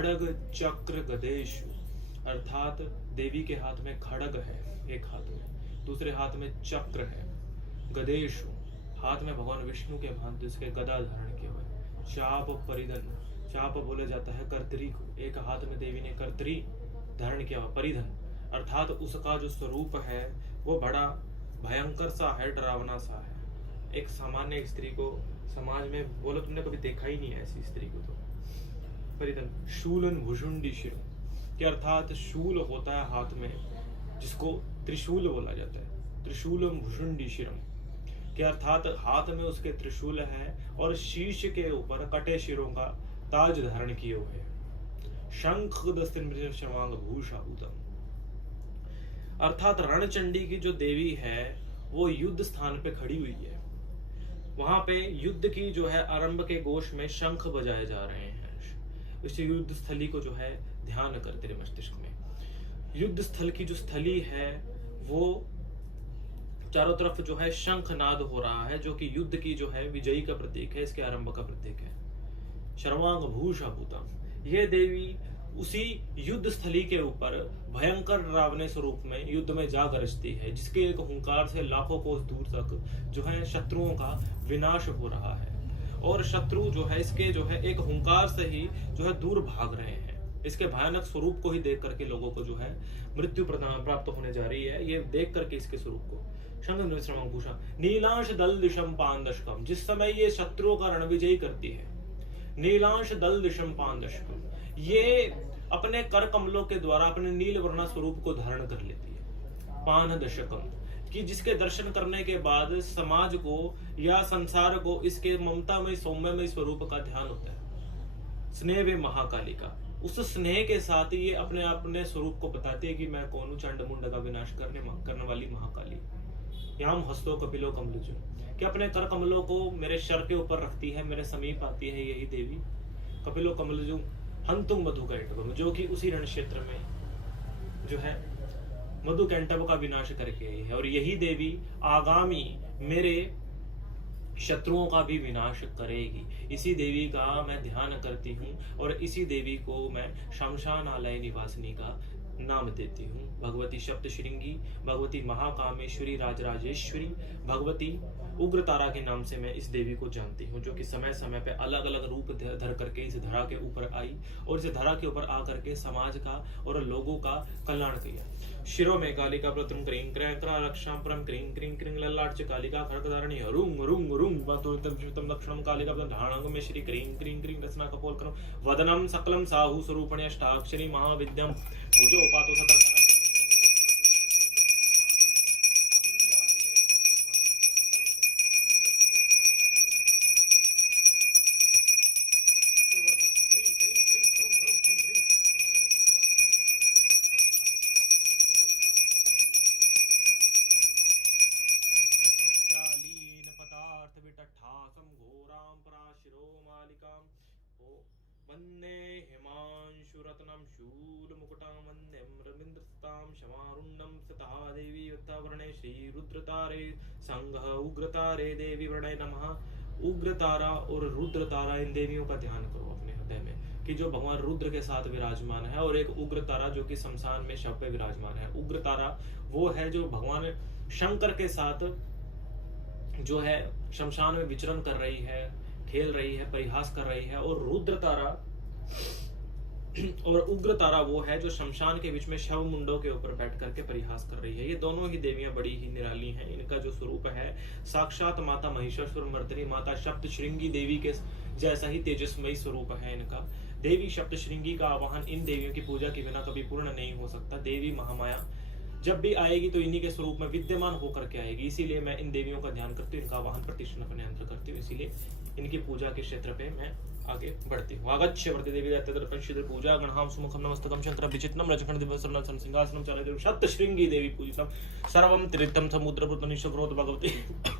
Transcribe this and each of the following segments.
खड़ग चक्र गदेशु, अर्थात देवी के हाथ में खड़ग है एक हाथ में, दूसरे हाथ में चक्र है। गदेशु, हाथ में भगवान विष्णु के भांति उसके गदा धारण किए हुए। चाप परिधन, चाप बोला जाता है कर्तरी को, एक हाथ में देवी ने कर्तरी धारण किया हुआ, परिधन अर्थात उसका जो स्वरूप है वो बड़ा भयंकर सा है, डरावना सा है। एक सामान्य स्त्री को समाज में बोलो, तुमने कभी देखा ही नहीं है ऐसी स्त्री को। तो परिधन शूलन भुषुंडी शिरो, कि अर्थात शूल होता है हाथ में, जिसको त्रिशूल बोला जाता है। त्रिशूलम भुषुंडी शिरम, कि अर्थात हाथ में उसके त्रिशूल है और शीश के ऊपर कटे शिरों का ताज धारण किए हुए। शंख दस्तिन शर्वांग भूषाभूतम, अर्थात रणचंडी की जो देवी है वो युद्ध स्थान पे खड़ी हुई है। वहां पे युद्ध की जो है आरंभ के घोष में शंख बजाए जा रहे हैं। इस युद्ध स्थली को जो है ध्यान कर तेरे मस्तिष्क में। युद्ध स्थल की जो स्थली है वो चारों तरफ जो है शंख नाद हो रहा है, जो कि युद्ध की जो है विजयी का प्रतीक है, इसके आरंभ का प्रतीक है। शर्वांग भूषाभूतम, ये देवी उसी युद्ध स्थली के ऊपर भयंकर डरावने स्वरूप में युद्ध में जा गरजती है, जिसके एक हुंकार से लाखों कोस दूर तक जो है शत्रुओं का विनाश हो रहा है। और शत्रु जो है इसके जो है एक हुंकार से ही जो है दूर भाग रहे हैं। इसके भयानक स्वरूप को ही देख करके लोगों को जो है मृत्यु प्राप्त होने जा रही है, ये देख करके इसके स्वरूप को। शंख नीलांश दल दिशम पांदशकम, जिस समय ये शत्रुओं का रणविजयी करती है। नीलांश दल दिशम पांदशकम, ये अपने कर कमलों के द्वारा अपने नील वर्णा स्वरूप को धारण कर लेती है। पान दशकम, कि जिसके दर्शन करने के बाद समाज को या संसार को इसके ममतामय सौम्यमय स्वरूप का ध्यान होता है। स्नेह वे महाकालिका, उस स्नेह के साथ ये अपने अपने स्वरूप को बताती है कि मैं कौन हूं, चंड मुंड का विनाश करने वाली महाकाली। याम हस्तो कपिलो कमलजु, कि अपने कर कमलों को मेरे शर के ऊपर रखती है, मेरे समीप आती है यही देवी। कपिलो कमलजु हंतुम मधु कैटवम, जो कि उसी रण क्षेत्र में जो है मधु कैंटव का विनाश करके आई है। और यही देवी आगामी मेरे शत्रुओं का भी विनाश करेगी। इसी देवी का मैं ध्यान करती हूँ और इसी देवी को मैं शमशानालय निवासिनी का नाम देती हूँ। भगवती सप्तशृंगी, भगवती महाकामेश्वरी, राजराजेश्वरी, भगवती उग्रतारा के नाम से मैं इस देवी को जानती हूँ, जो कि समय समय पे अलग अलग रूप धर करके इस धरा के ऊपर आई और इस धरा के ऊपर आकर के समाज का और लोगों का कल्याण किया। शिरो में कालिका प्रतुम क्रीं क्रैक्रा रक्षां परम क्रीं क्रीं क्रीं ललाट कालिका खड़गधारणी हरूं रुं रुं तम लक्षणं कालिका धारणंग में श्री क्रीं क्रीं क्रीं रचना कपोलकरम वदनम सकलम साहु स्वरूपण्य अष्टाक्षरी महाविद्यम पूजो उपातो सकल। वंदे हिमांशुरत्नं शूलमुकुटां वंद्यं रवीन्द्रस्तां क्षमारुण्डं सतः देवी युक्तावरणे श्रीरुद्रतारे संघ उग्रतारे देवी वर्णे नमः। उग्रतारा और रुद्रतारा, इन देवियों का ध्यान करो अपने हृदय में कि जो भगवान रुद्र के साथ विराजमान है, और एक उग्रतारा जो कि शमशान में शव पे विराजमान है। उग्रतारा वो है जो भगवान शंकर के साथ जो है शमशान में विचरण कर रही है, खेल रही है, परिहास कर रही है। और रुद्र तारा और उग्र तारा वो है जो शमशान के बीच में शव मुंडों के ऊपर बैठ करके परिहास कर रही है। ये दोनों ही देवियां बड़ी ही निराली हैं। इनका जो स्वरूप है साक्षात माता महिषासुर मर्दिनी माता सप्तशृंगी देवी के जैसा ही तेजस्मयी स्वरूप है इनका। देवी सप्तशृंगी का आवाहन इन देवियों की पूजा के बिना कभी पूर्ण नहीं हो सकता। देवी महामाया जब भी आएगी तो इन्हीं के स्वरूप में विद्यमान होकर के आएगी। इसीलिए मैं इन देवियों का ध्यान करती हूँ, इनका आवाहन प्रतिष्ठा अपने अंतर करती हूँ। इसीलिए इनकी पूजा के क्षेत्र पे मैं आगे बढ़ती हूँ। आगच्छ वर्ते देवी दर्पण पूजा गणहाम सुमुखम नमस्तकम शंकर विचित्रम रजखंड दिवसरन सिंहासनम चालय सप्तशृंगी देवी पूजितम सर्वम तीर्थम समुद्र पुत्र निशक्रोत भगवती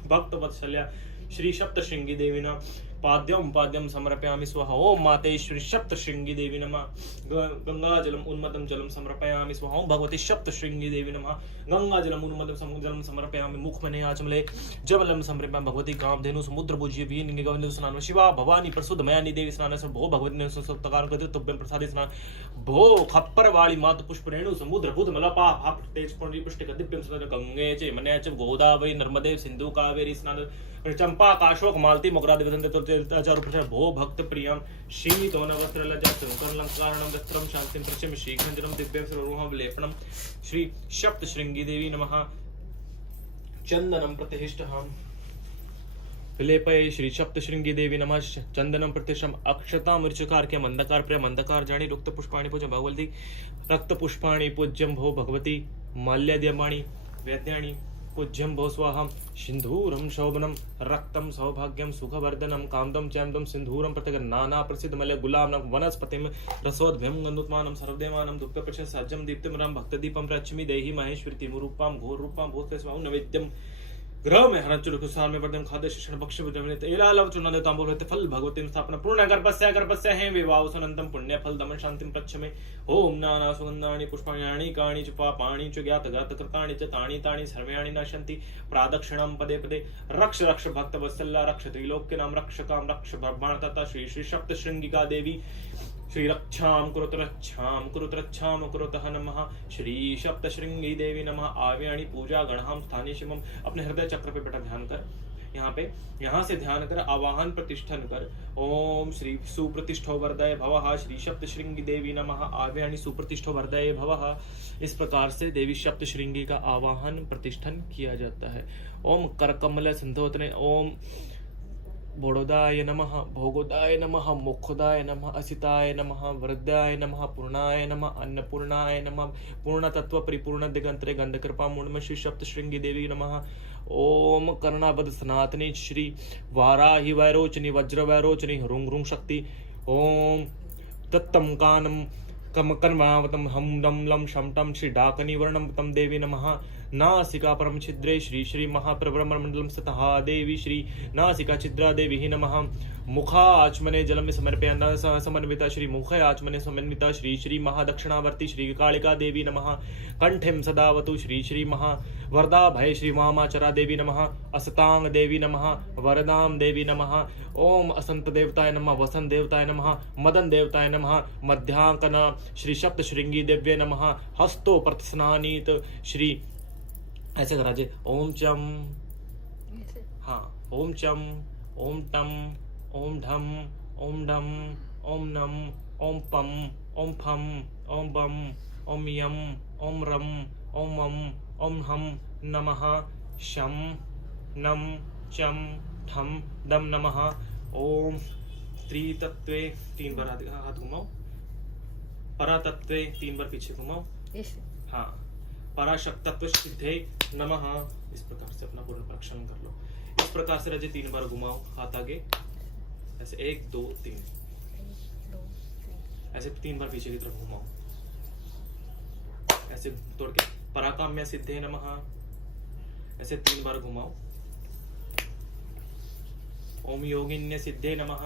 भक्त वत्सल्या श्री सप्तशृंगी देवीना पाद्यम पाद्यम समर्पयामि स्वाहा। ओम मातेश्वरी सप्तशृंगी देवी नमः। गंगा जलम उन्मदम जलम समर्पयामि स्वाहा। ओम भगवती सप्तशृंगी देवी नमः। गंगा जलम उन्मदम जलम समर्पयामि। मुखमने आचमले जबलम समर्पयामि। भगवती कामधेनु समुद्र भुज्य वीन निगम स्नान शिवा भवानी प्रसुद्ध मयानी देवी स्नान से भो भगवती सप्तकार तुभ्यं प्रसादे स्नान भो खप्पर वाली मात पुष्प रेणु समुद्र भूत मलपा भाप तेज पुण्य पुष्टि दिव्यं सदन गंगे च यमुने च गोदावरी नर्मदे सिंधु कावेरी स्नान चंपा काशोक मालती मोगरादि वदन्ते भो भक्त प्रियम शीतोन वस्त्र लज्जा सुंदरलंकारणं वस्त्रम शांतिं प्रचम शीघ्रजनम दिव्यं सर्वोहम लेपनम श्री सप्तशृंगी देवी नमः। चंदनम प्रतिष्ठहम विलेपये श्री सप्तशृंगी देवी नमः। चंदनम प्रतिष्ठम अक्षता मृचकार के मंदकार प्रिय मंदकार जानी रुक्त पुष्पाणि पूज्यम भगवती रक्त पुष्पाणि पूज्यम भो भगवती माल्याद्यमाणि वैद्याणि पूज्यम भो स्वाहा। सिंधूरम शोभनम रक्तम सौभाग्यम सुखवर्धनम कामदम चैमदम सिंधूरम प्रत्यग नाना प्रसिद्ध मल्य गुलाम वनस्पतिम रसोद्भ्यम गंधुत्मानम सर्वदेवानम दुःख प्रचय सज्जम दीप्तिम राम भक्तदीपम प्रचमि देहि महेश्वरी तिमुरूपाम घोर रूपाम भूते स्वाम नैवेद्यम ग्रह में हरचुर कुसार में वर्धन खाद्य शिक्षण भक्ष्य विद्यमित एलालव चुनंद तांबूल फल भगवती स्थापना पूर्ण गर्भस्य हैं विवाह सुनंतम पुण्य फल दमन शांतिम प्रच्छमे। ओम नाना सुगंधानि पुष्पाणि कानि च पापाणि च ज्ञात ज्ञात कृतानि च तानि तानि सर्वाणि नश्यन्ति प्रादक्षिणं पदे पदे रक्ष रक्ष भक्त वत्सला रक्ष त्रिलोक्य नाम रक्ष काम रक्ष ब्रह्मांड तथा श्री श्री सप्तशृंगिका देवी श्री रक्षाम कुरुत रक्षाम कुरुतः नमः। श्री सप्तशृंगी देवी नमः। आव्याणी पूजा गणहम स्थानी शिवम। अपने हृदय चक्र पे बेटा ध्यान कर, यहाँ से ध्यान कर, आवाहन प्रतिष्ठन कर। ओम श्री सुप्रतिष्ठो वरदय भवः श्री सप्तशृंगी देवी नमः। आव्याणी सुप्रतिष्ठो वरदय भवः। इस प्रकार से देवी सप्तशृंगी का आवाहन प्रतिष्ठन किया जाता है। ओम करकमल सिंधोतने ओम बोड़ोदाय नमः भोगोदाय नमः मोक्षदाय नमः असिताय नमः वरदाय नमः पूर्णाय नमः अन्नपूर्णाय नमः पूर्ण तत्व परिपूर्ण दिगंतरे गंध कृपा मूर्म श्री सप्तशृंगी देवी नमः। ओम कर्णाबद सनातनी श्री वाराहि वैरोचनी वज्र वैरोचनी ह्रुंग ह्रुंग शक्ति। ओम तत्तम कानम कम कन्वावतम हम दम लम शमटम श्री डाकनी वर्णम तम देवी नमः। नासिका परम छिद्रे श्री श्री महाप्रभ्रमण मंडलम सतहा देवी श्री नासिका छिद्रा देवी नमः। मुखा आचमने जलम में समर्पया समन्विता श्री मुख आचमने समन्विता श्री श्री महादक्षिणावर्ती श्री कालिका देवी नमः। कंठिम सदावतु श्री श्री महा वरदा भय श्री मामाचरा देवी नमः। असतांग देवी नमः वरदाम देवी नमः। ओम असंत देवताय नमः वसंत देवताय नमः मदन देवताय नमः। मध्यांकन श्री सप्तशृंगी देव्य नमः। हस्तो प्रतस्नानीत श्री ऐसे करा जे ओम चम हाँ ओम चम ओम टम ओम ढम ओम डम ओम नम ओम पम ओम फम ओम बम ओम यम ओम रम ओम मम ओम हम नमः शम नम चम ठम दम नमः। ओम त्रितत्वे 3 बार हाथ घुमाओ। परातत्वे 3 बार पीछे घुमाओ। हाँ पराशक्तत्व सिद्धे नमः। इस प्रकार से अपना पूर्ण प्रक्षण कर लो। इस प्रकार से रजे 3 बार घुमाओ हाथ आगे ऐसे 1 2 3 ऐसे 3 बार पीछे की तरफ घुमाओ ऐसे तोड़ के पराकाम्य सिद्धे नमः ऐसे 3 बार घुमाओ। ओम योगिन्य सिद्धे नमः।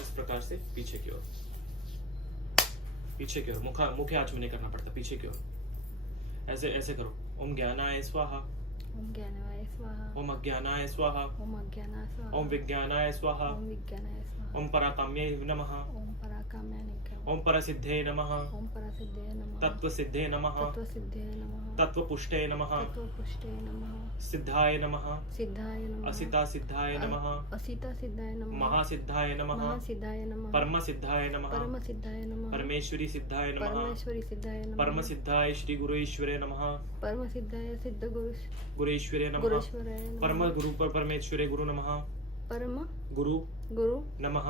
इस प्रकार से पीछे की ओर मुख आचमन करना पड़ता पीछे की ओर ऐसे ऐसे करो। ओम ज्ञानाय स्वाहा ओम ज्ञानाय स्वाहा ओम अज्ञानाय स्वाहा ओम अज्ञानाय स्वाहा ओम विज्ञानाय स्वाहा ओम विज्ञानाय स्वाहा ओम पराकाम्ये नमः ओम पराकाम्ये नमः ओम परसिद्धे नमः ओम परसिद्धे नमः तत्वसिद्धे नमः तत्वसिद्धे नमः तत्वपुष्टे नमः तत्वपुष्टे नमः सिद्धाय नमः सिद्धाय नमः असिता सिद्धाय नमः असिता सिद्धाय नमः महासिद्धाय नमः महासिद्धाय नमः परम सिद्धाय नमः परम सिद्धाय नमः परमेश्वरी सिद्धाय नमः परमेश्वरी सिद्धाय नमः परम सिद्धाय श्री गुरुईश्वरे नमः परम सिद्धाय सिद्ध गुरुईश्वरे नमः परम गुरु पर परमेश्वरे गुरु नमः परम गुरु नमः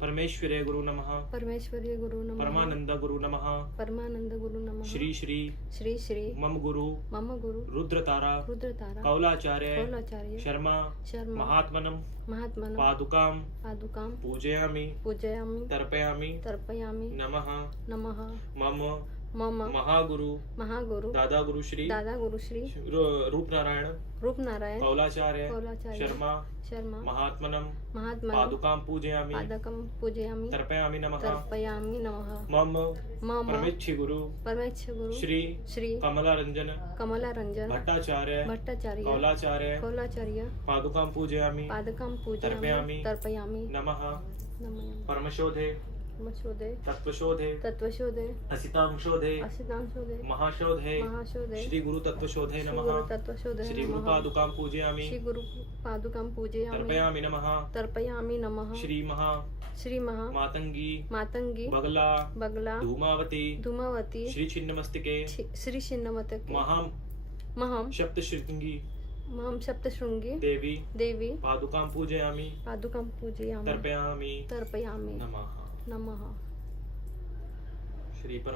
परमेश्वरे गुरु नमः परमेश्वरीय गुरु नमः परमानंद गुरु नमः परमानंद गुरु नमः श्री श्री श्री श्री मम गुरु रुद्रतारा कौलाचार्य शर्मा महात्मनम पादुकाम पूजयामि तर्पयामि नमः मम मम महागुरु महागुरु दादा गुरु श्री दादा गुरु श्री रूप नारायण रूप नारायण कौलाचार्य कौलाचार्य शर्मा शर्मा महात्मनम महात्मा पादुकां पूजयामि पादकं पूजयामि तर्पयामि नमः तर्पयामि नमः मम मम परमेच्छि गुरु परमेच्छ गुरु श्री श्री कमलारंजन कमलारंजन भट्टाचार्य भट्टाचार्य कौलाचार्य कौलाचार्य पादुकां पूजयामि पादकं तर्पयामि पूजयामि तर्पयामि नमः नमः परमशोधे मशोदे तत्वशोधे तत्वशोदे असितांशोधे असितांशोदे महाशोधे महाशोदे श्री गुरु तत्वशोधे श्री नमः गुरु तत्वशोदे श्री गुरु नमः पादुकां पूजयामि श्री गुरु पादुकां पूजयामि तर्पयामि नमः तर्पयामि नमः श्री महा श्री महा मातंगी मातंगी बगला बगला धूमावती धूमावती श्री छिन्नमस्तिके श्री छिन्नमस्तिके महाम महम सप्तशृंगी महम सप्तशृंगी देवी देवी पादुकां पूजयामि पादुकां पूजयामि तर्पयामि तर्पयामि नमः नमः श्री